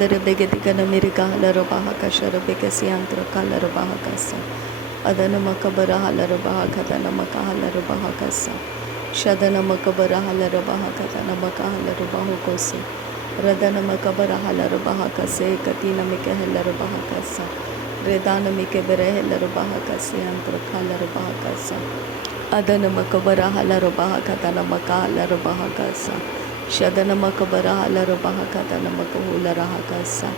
Deribegediganamirikahalarabahakasharabekasiantrakalarabahakasa. Adanamakabarahalarabahakatanamakahalarabahakasa. Shadanamakabarahalarabahakatanamakahalarubahukosi. Radanamakabarahalarabahakase katinamikehalarabahakasa. Redanamikeberehalarabahakase antrakalarabahakasa. Adanamakabarahalarabahakatanamakahalarabahakasa. Shadanamakabarahalarabahakatanamakahularahakasa.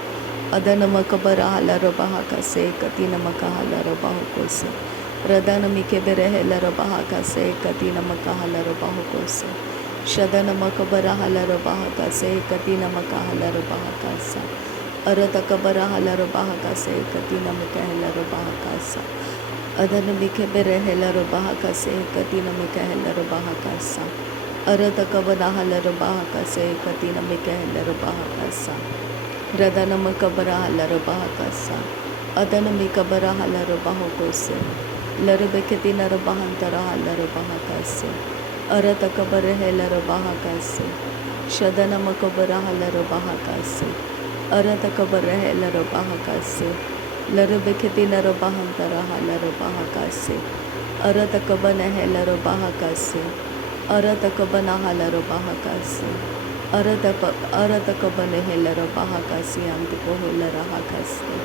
Adanamakabarahalarabahakase katinamakahalarabahukose. Radanamikeberehalarabahakase katinamakahalarabahukose. Shadanamakabarahalarabahakase katinamakahalarabahakasa. Aratakabarahalarabahakase katinamikahalarabahakasa. Adanamikeberehalarabahakase katinamikahalarabahakasa. Aratakabarahalarabahakase katinamikahalarabahakasa. Radanamakabarahalarabahakasa. Adanamikabarahalarabahukose. Larabekatinarabahantarahalarabahakase. Aratakabarehalarabahakase. Shadanamakabarahalarabahakase. Aratakabarehalarabahakase. Larabekatinarabahantarahalarabahakase. Aratakabanehalarabahakase. Aratakabanehalarabahakase. Aratakabanehalarabahakase antikohularahakase.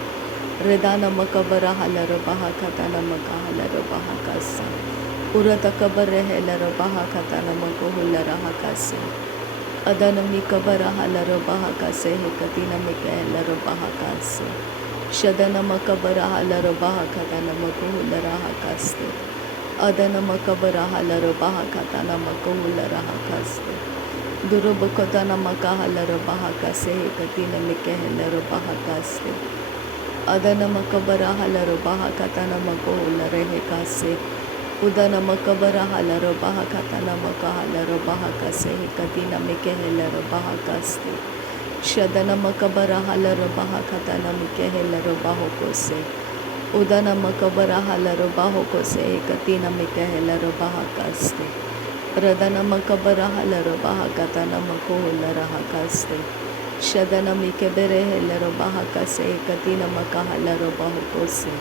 Redanamakabarahalarabahakatanamakahalarabahakasa. Uratakabarehalarabahakatanamakahularakase. Adanamikabarahalarabahakase hekatinamikahalarabahakase. Shadanamakabarahalarabahakatanamakahularakase. Adanamakabarahalarabahakatanamakahularakase. Durabakotanamakahalarabahakase hekatinamikahalarabahakase. Adanamakabarahalarabahakatanamakahularekase. Udanamakabarahalarabahakatanamakahalarabahakase hekatinamikahalarabahakase. Shadanamakabarahalarabahakatanamikahalarabahukose. Udanamakabarahalarabahukose hekatinamikahalarabahakase. Radanamakabarahalarabahakatanamakuhularahakase. Shadanamikeberehalarabahakase hekatinamakahalarabahukose.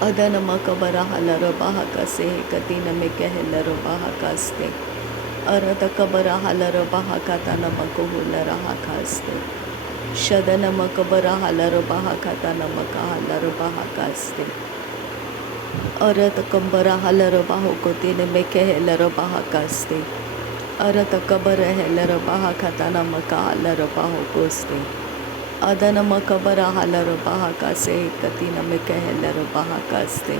Adanamakabarahalarabahakase hekatinamikahalarabahakase. Aratakabarahalarabahakatanamakuhularahakase. Shadanamakabarahalarabahakatanamakahalarabahakase. Aratakabarahalarabahukotinamekehalarabahakase. Aratakabarahalarabahakatanamakahalarabahukose. Adanamakabarahalarabahakase katinamikahalarabahakase.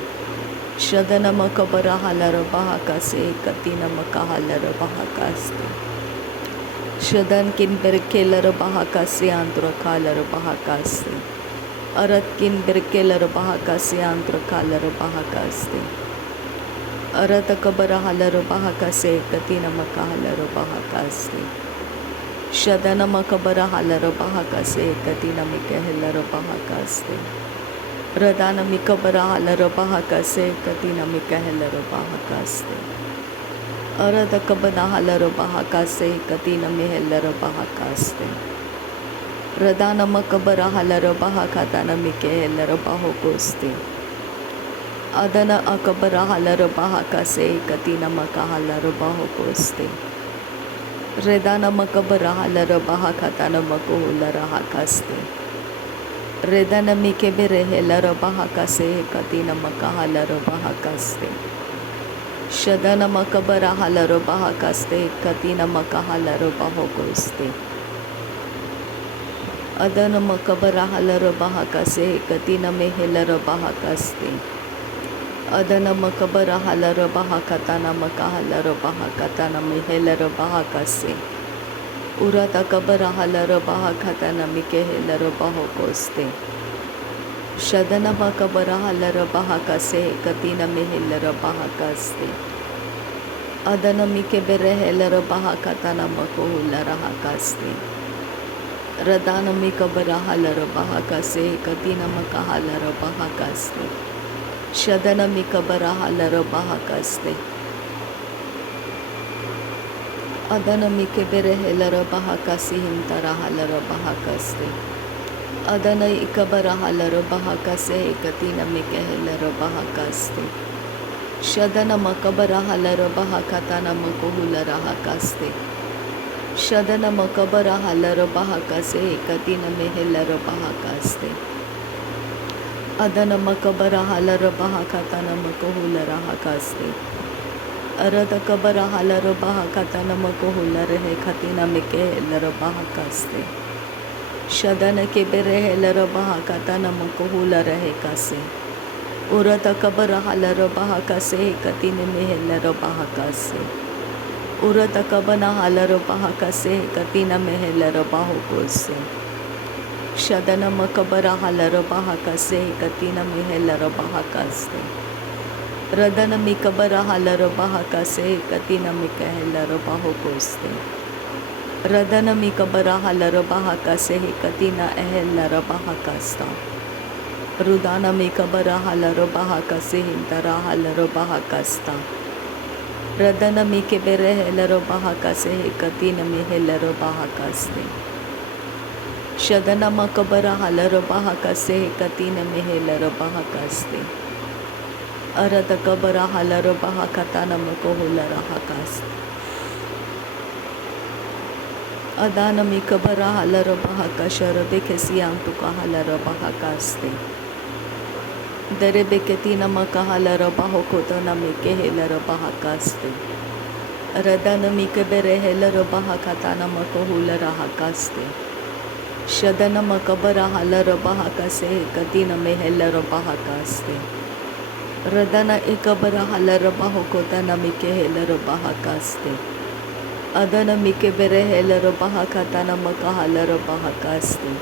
Shadanamakabarahalarabahakase katinamakahalarabahakase. Shadankinberkelarabahakase antrakalarabahakase. Aratkinberkelarabahakase antrakalarabahakase. Aratakabarahalarabahakase katinamakahalarabahakase. Shadanamakabarahalarabahakase katinamikahalarabahakase. Radanamikabarahalarabahakase katinamikahalarabahakase. Aratakabarahalarabahakase katinamihalarabahakase. Radanamakabarahalarabahakatanamikahalarabahukose. Adana akabarahalarabahakase katinamakahalarabahukose. Redanamakabarahalarabahakatanamakuhularahakase. Redanamikeberehalarabahakase katinamakahalarabahakase. Shadanamakabarahalarabahakase katinamakahalarabahukose. Adanamakabarahalarabahakase katinamihalarabahakase. Adanamakabarahalarabahakatanamakahalarabahakatanamihalarabahakase. Uratakabarahalarabahakatanamikehalarabahukose. Shadanamakabarahalarabahakase katinamihalarabahakase. Adanamikeberehalarabahakatanamakuhularahakase. Radanamikabarahalarabahakase katinamakahalarabahakase. Shadanamikabarahalarabahakase. Adana mike berehelera bahakasi hintara halera bahakaste. Adana ikabara halera bahakase ekatina mike helera bahakaste. Shadana makabara halera bahakatana makohulera hakaste. Shadana makabara halera bahakase ekatina mehelera bahakaste. Adana makabara halera bahakatana makohulera hakaste. Arada kabara halara bahakatana makohulere he katina meke helera bahakaste. Shadana ke bere helera bahakatana makohulere he kase. Urata kabara halara bahakase he katine me helera bahakase. Urata kabana halara bahakase he katina me helera bahokose. Shadana makabara halara bahakase he katina me helera bahakaste. Radana mikabara halara bahakase katina mika helera bahokoste. Radana mikabara halara bahakase katina helera bahakasta. Rudana mikabara halara bahakase hintara halara bahakasta. Radana mikebere helera bahakase katina mi helera bahakaste. Shadana makabara halara bahakase katina mi helera bahakaste. Arada kabara halara bahakatana makohulara hakas. Adana mikabara halara bahakashara bekesiyan tuka halara bahakaste. Dere beketina makahalara bahokotana mekehelara bahakaste. Radana mikabere helara bahakatana makohulara hakaste. Shadana makabara halara bahakase katina mehelara bahakaste. Radana ikabara halara bahokotana mike helera bahakaste. Adana mike bere helera bahakatana makahalara bahakaste.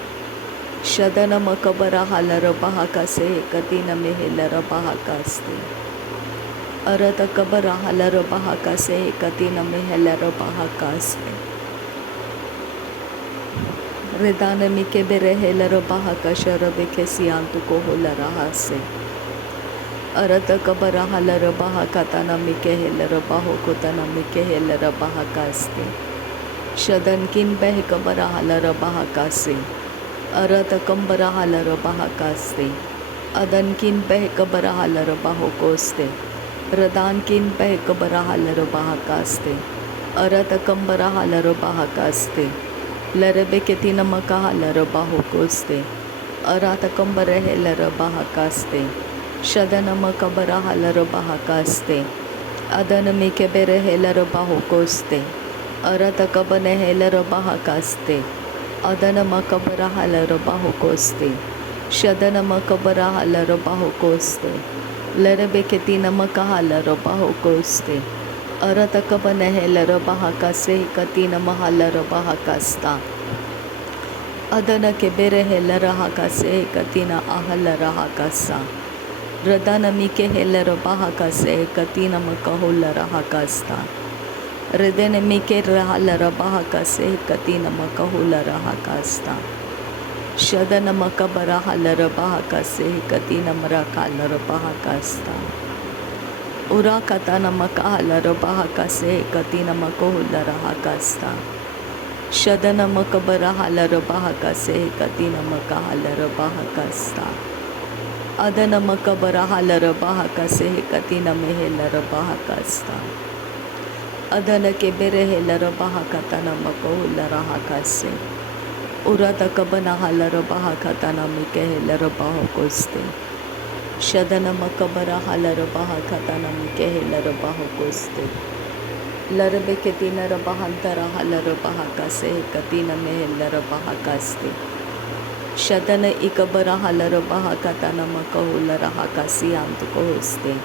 Shadana makabara halara bahakase katina mehelera bahakaste. Arata kabara halara bahakase katina mehelera bahakaste. Redana mike bere helera bahakashara bekesiyantu koholara hase. Arata kabara halara bahakatana mike helera bahokotana mike helera bahakaste. Shadankin beh kabara halara bahakase. Arata kambara halara bahakaste. Adankin beh kabara halara bahokoste. Radankin beh kabara halara bahakaste. Arata kambara halara bahakaste. Larebe ketina maka halara bahokoste. Arata kambara helera bahakaste. Shadana makabara halara bahakaste. Adana mikebere helera bahokoste. Arata kabane helera bahakaste. Adana makabara halara bahokoste. Shadana makabara halara bahokoste. Larebe ketina makahalara bahokoste. Arata kabane helera bahakase katina mahalara bahakasta. Adana kebere helera hakase katina ahalara hakasa. Radana mike helera bahakase katina makahulara hakasta. Redene mike rahalara bahakase katina makahulara hakasta. Shadana makabara halara bahakase katina marakalara bahakasta. Ura katana makahalara bahakase katina makahulara hakasta. Shadana makabara halara bahakase katina makahalara bahakasta. Adana makabara halara bahakase katina mehelara bahakasta. Adana kebere helara bahakatana makohulara hakase. Urata kabana halara bahakatana mikehelara bahokoste. Shadana makabara halara bahakatana mikehelara bahokoste. Larabe ketina rabahantara halara bahakase katina mehelara bahakaste. Shadana ikabara halara bahakatana makahulara hakasi antukohoste.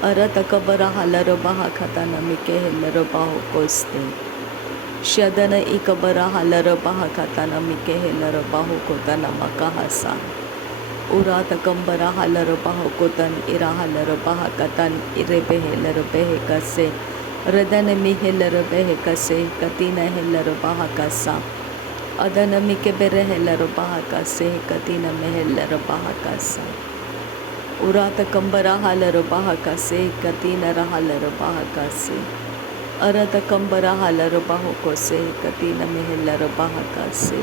Arata kabara halara bahakatana mikehelara bahokoste. Shadana ikabara halara bahakatana mikehelara bahokotana makahasa. Urata kambara halara bahokotan ira halara bahakatan irebehelara behekase. Radana mihelara behekase katina helara bahakasa. Adana mikebere helara bahakase katina mehelara bahakasa. Urata kambara halara bahakase katina rahalara bahakase. Arada kambara halar baho kose katina mehelar bahakase.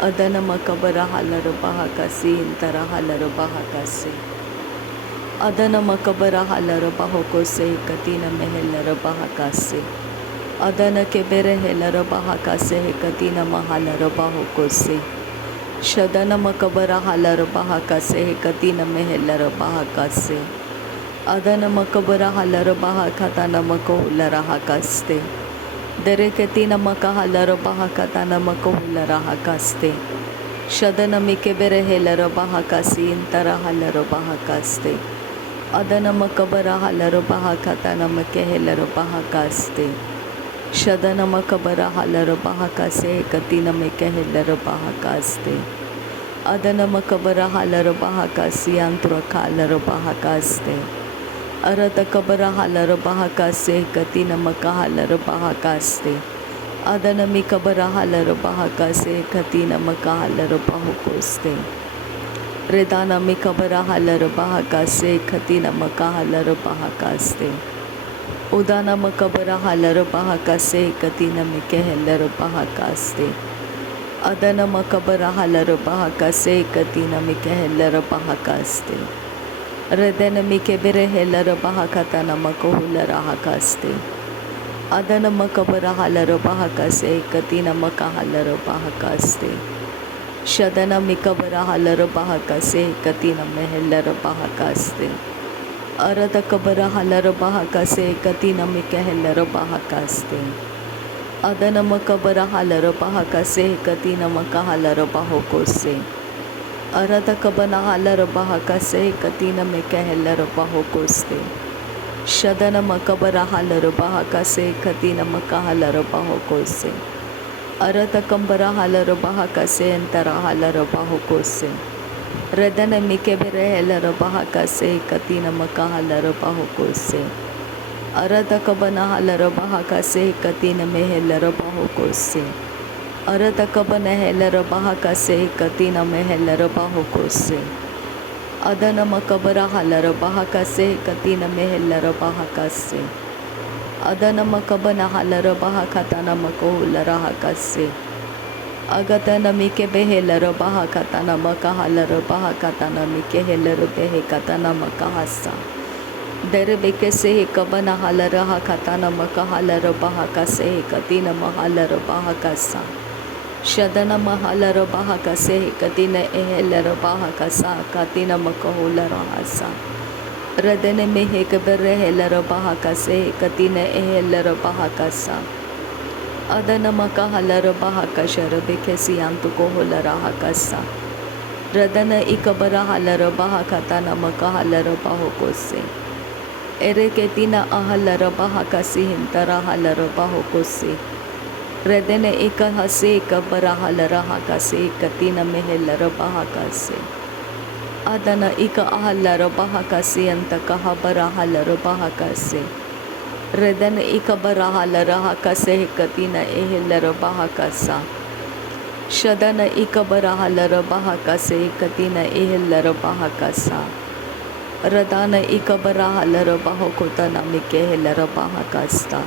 Adana makabara halar bahakasi intara halar bahakase. Adana makabara halar baho kose katina mehelar bahakase. Adana kebere helar bahakase katina mahalar baho kose. Shadana makabara halar bahakase katina mehelar bahakase. Adana makabara halar bahakatana makohulara hakaste. Dereketina makahalara bahakatana makohulara hakaste. Shadana mikebere helara bahakasi intara halara bahakaste. Adana makabara halara bahakatana makehelara bahakaste. Shadana makabara halara bahakase katina mekehelara bahakaste. Adana makabara halara bahakasi antura kalara bahakaste. Arata kabara halar bahakase katina makahalar bahakaste. Adana mikabara halar bahakase katina makahalar bahukoste. Redana mikabara halar bahakase katina makahalar bahakaste. Udana makabara halar bahakase katina mikehelar bahakaste. Adana makabara halar bahakase katina mikehelar bahakaste. Redana mikebere helara bahakatana makohulara hakaste. Adana makabara halara bahakase katina makahalara bahakaste. Shadana mikabara halara bahakase katina mehelara bahakaste. Arada kabara halara bahakase katina mikehelara bahakaste. Adana makabara halara bahakase katina makahalara bahokose. Arada kabana halar bahakase katina mekehelar bahokoste. Shadana makabara halar bahakase katina makahalar bahokose. Arada kambara halar bahakase entara halar bahokose. Redana mikebere helar bahakase katina makahalar bahokose. Arada kabana halar bahakase katina mehelar bahokose. Arada kabana helar bahakase katina mehelar bahokose. Adana makabara halar bahakase katina mehelar bahakase. Adana makabana halar bahakatana makohulara hakase. Agatana mike behelar bahakatana makahalar bahakatana mike helar behekatana makahasa. Derebeke se kabana halar hakatana makahalar bahakase katina mahalar bahakasa. Shadana mahalara bahakase katina ehelara bahakasa katina makahulara hasa. Radene mehekabere helara bahakase katina ehelara bahakasa. Adana makahalara bahakashara bekesi antukohulara hakasa. Radana ikabara halara bahakatana makahalara bahokose. Ereketina ahalara bahakasi hintara halara bahokose. Redene ika hase kabara halara hakase katina mehelara bahakase. Adana ika ahalara bahakase antaka habara halara bahakase. Redene ika bara halara hakase katina ehelara bahakasa. Shadana ika bara halara bahakase katina ehelara bahakasa. Radana ika bara halara bahokotana mikehelara bahakasta.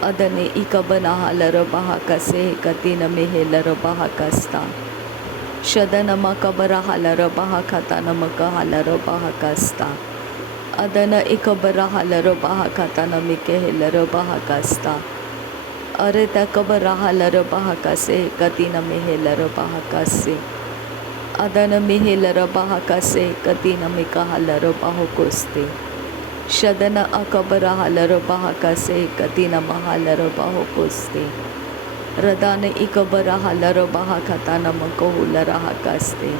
Adane ikabana halara bahakase katina mehelara bahakasta. Shadana makabara halara bahakatana makahalara bahakasta. Adana ikabara halara bahakatana mikehelara bahakasta. Areta kabara halara bahakase katina mehelara bahakase. Adana mehelara bahakase katina mikahalara bahokoste. Shadana akabara halara bahakase katina mahalara bahokoste. Radana ikabara halara bahakatana makohulara hakaste.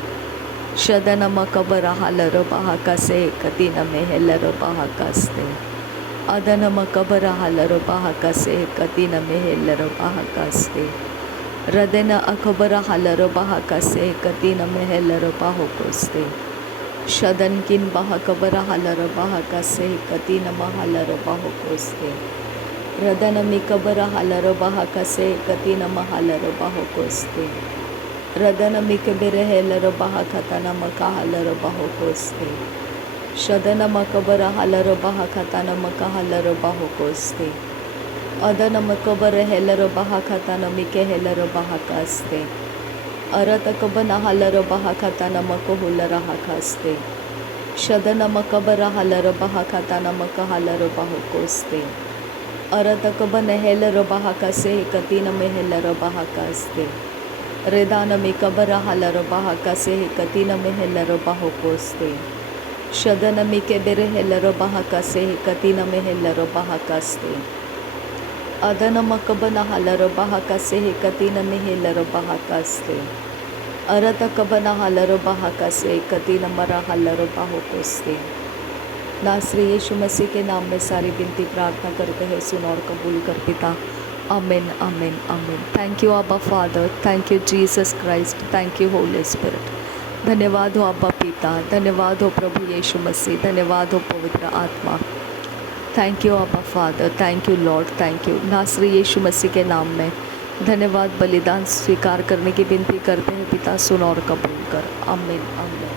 Shadana makabara halara bahakase katina mehelara bahakaste. Adana makabara halara bahakase katina mehelara bahakaste. Radana akabara halara bahakase katina mehelara bahokoste. Shadankin bahakabara halara bahakase katina mahalara bahokoste. Radana mikabara halara bahakase katina mahalara bahokoste. Radana mikabere helara bahakatana makahalara bahokoste. Shadana makabara halara bahakatana makahalara bahokoste. अद नमक बर हेलर बहा खाता नमिके हेलर बहा कास्ते अरत कब नहालर बहा खाता नमक होलर हा कास्ते शद नमक बर हालर बहा खाता नमक हालर बाहो कोस्ते अरत कब नहेलर बहा कासे कती नमे हेलर बहा कास्ते रेदान में कबर हालर बहा कासे कती नमे हेलर बाहो कोस्ते शदन में के बेरे हेलर बहा कासे कती नमे हेलर बहा कास्ते अदन मकबन हालर बहा कासे कती नमे हेलर बहा कास्ते अरत कबन हालर बहा कासे कती नमरा हालर बाहो कोस्ते। नासरी यीशु मसीह के नाम में सारी विनती प्रार्थना करते हैं, सुन और कबूल कर पिता। आमीन आमीन आमीन। थैंक यू अब्बा father, thank you Jesus Christ, thank you Holi spirit. धन्यवाद हो अब्बा पिता, धन्यवाद हो प्रभु यीशु मसीह, धन्यवाद हो पवित्र आत्मा। थैंक यू अब्बा father, thank you Lord, thank you. नासरी यीशु मसीह के नाम में धन्यवाद। बलिदान स्वीकार करने की विनती करते हैं पिता, सुन और कबूल कर। आमीन आमीन।